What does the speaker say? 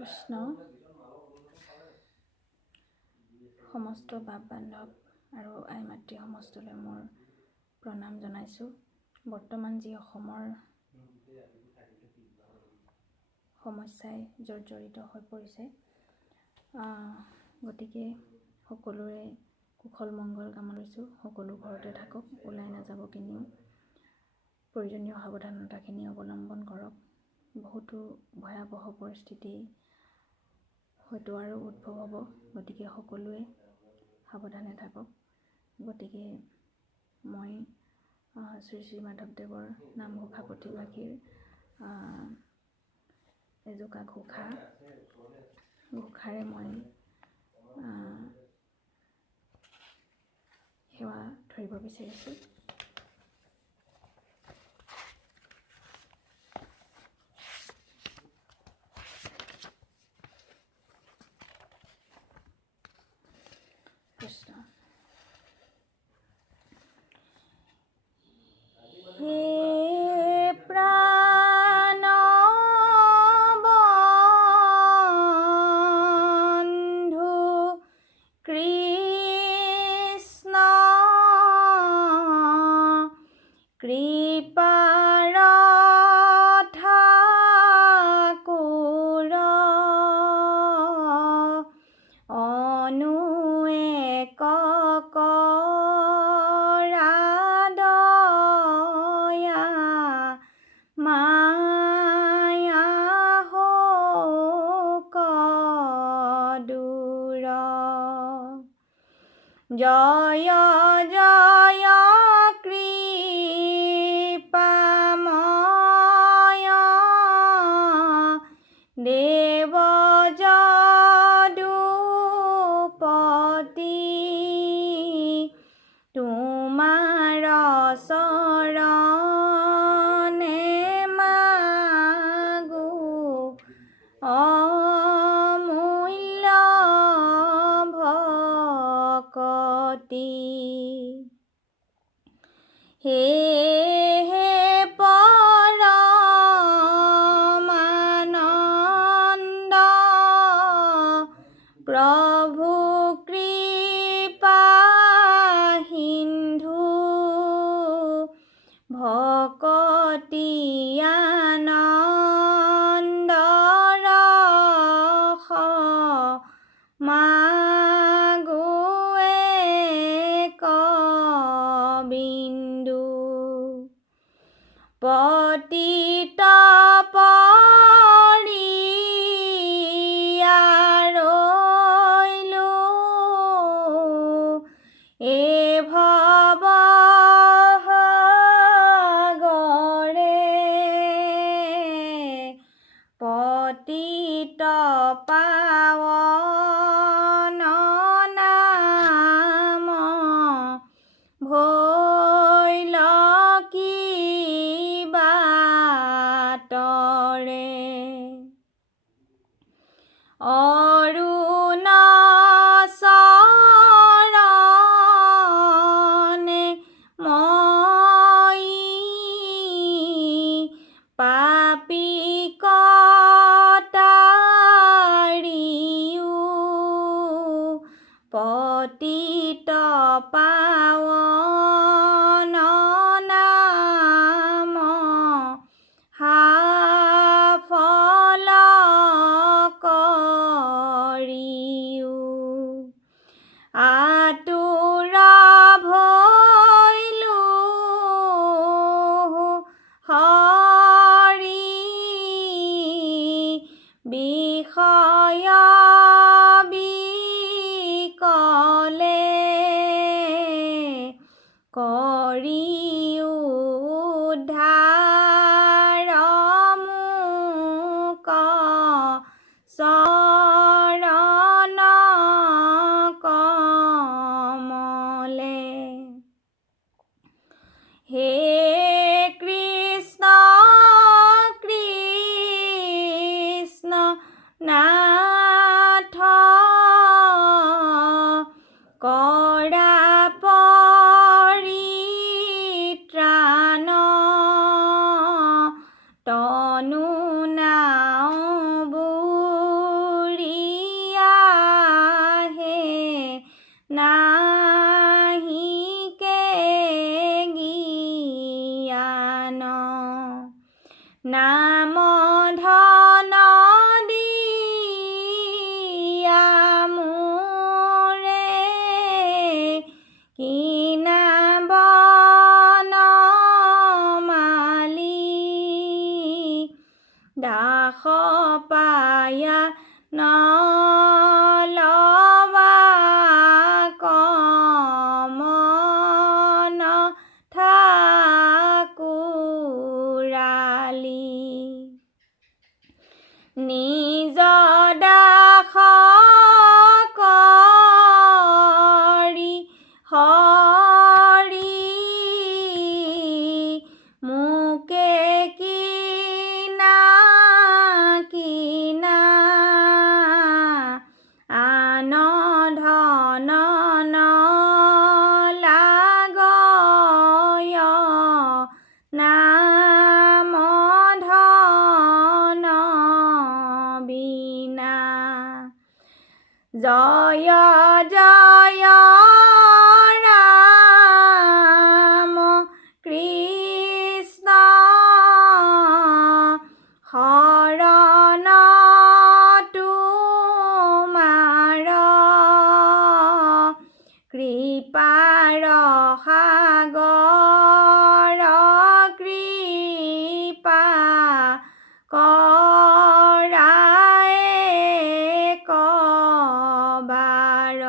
কৃষ্ণ সমস্ত বাপ বান্ধৱ আৰু আই মাতৃ সমস্তলৈ মোৰ প্ৰণাম জনাইছোঁ। বৰ্তমান যি অসমৰ সমস্যাই জৰ্জৰিত হৈ পৰিছে, গতিকে সকলোৰে কুশল মংগল কামনা কৰিছোঁ। সকলো ঘৰতে থাকক, ওলাই নাযাব কিনিও প্ৰয়োজনীয় সাৱধানতাখিনি অৱলম্বন কৰক। বহুতো ভয়াৱহ পৰিস্থিতি হয়তো আৰু উদ্ভৱ হ'ব, গতিকে সকলোৱে সাৱধানে থাকক। গতিকে মই শ্ৰী শ্ৰী মাধৱদেৱৰ নামঘোষা পুথিভাষীৰ এজোকা ঘোষাৰে মই সেৱা ধৰিব বিচাৰিছোঁ। কৃষ্ণ। হে প্ৰাণ বন্ধু কৃষ্ণ, কৃপাৰ ঠাকুৰ অনুৱেক কৰা দয়া মায়া শোক দূৰ। জয় জয় কৃপাময় দেৱ যদুপতি, তোমাৰ চৰণে মাগো অমূল্য ভকতি। হে পৰমানন্দ প্ৰভু কৃপা সিন্ধু, ভকতি আনন্দ ৰস মাগো এক বিন্দু। পতিত পৰিয়াৰৈলো এ ভৱ সাগৰে, পতিত পাৱন নাম ভৈল কি বাটৰে। অৰুণ চৰণে মই পাপী কটাৰিও, পতিত পাৱন নাম সাফল কৰিও। আতুৰ ভৈলো হৰি বিষয় বিকলে, কৰি উদ্ধাৰ মোক চৰণ কমলে। হে কৃষ্ণ কৃষ্ণ নাথ কৰা পৰিত্ৰাণ, তনু নাও দাস পায়া নলবা কমন ঠাকুৰালী নিজ দাস কৰি হৰি মোকে কিনা আন ধন নলাগয় নাম ধন বিনা জয় জয় ৰাম কৃষ্ণ শৰণ তোমাৰ কৃপাৰ সাগৰ কৃপা কৰায়ে কবাৰ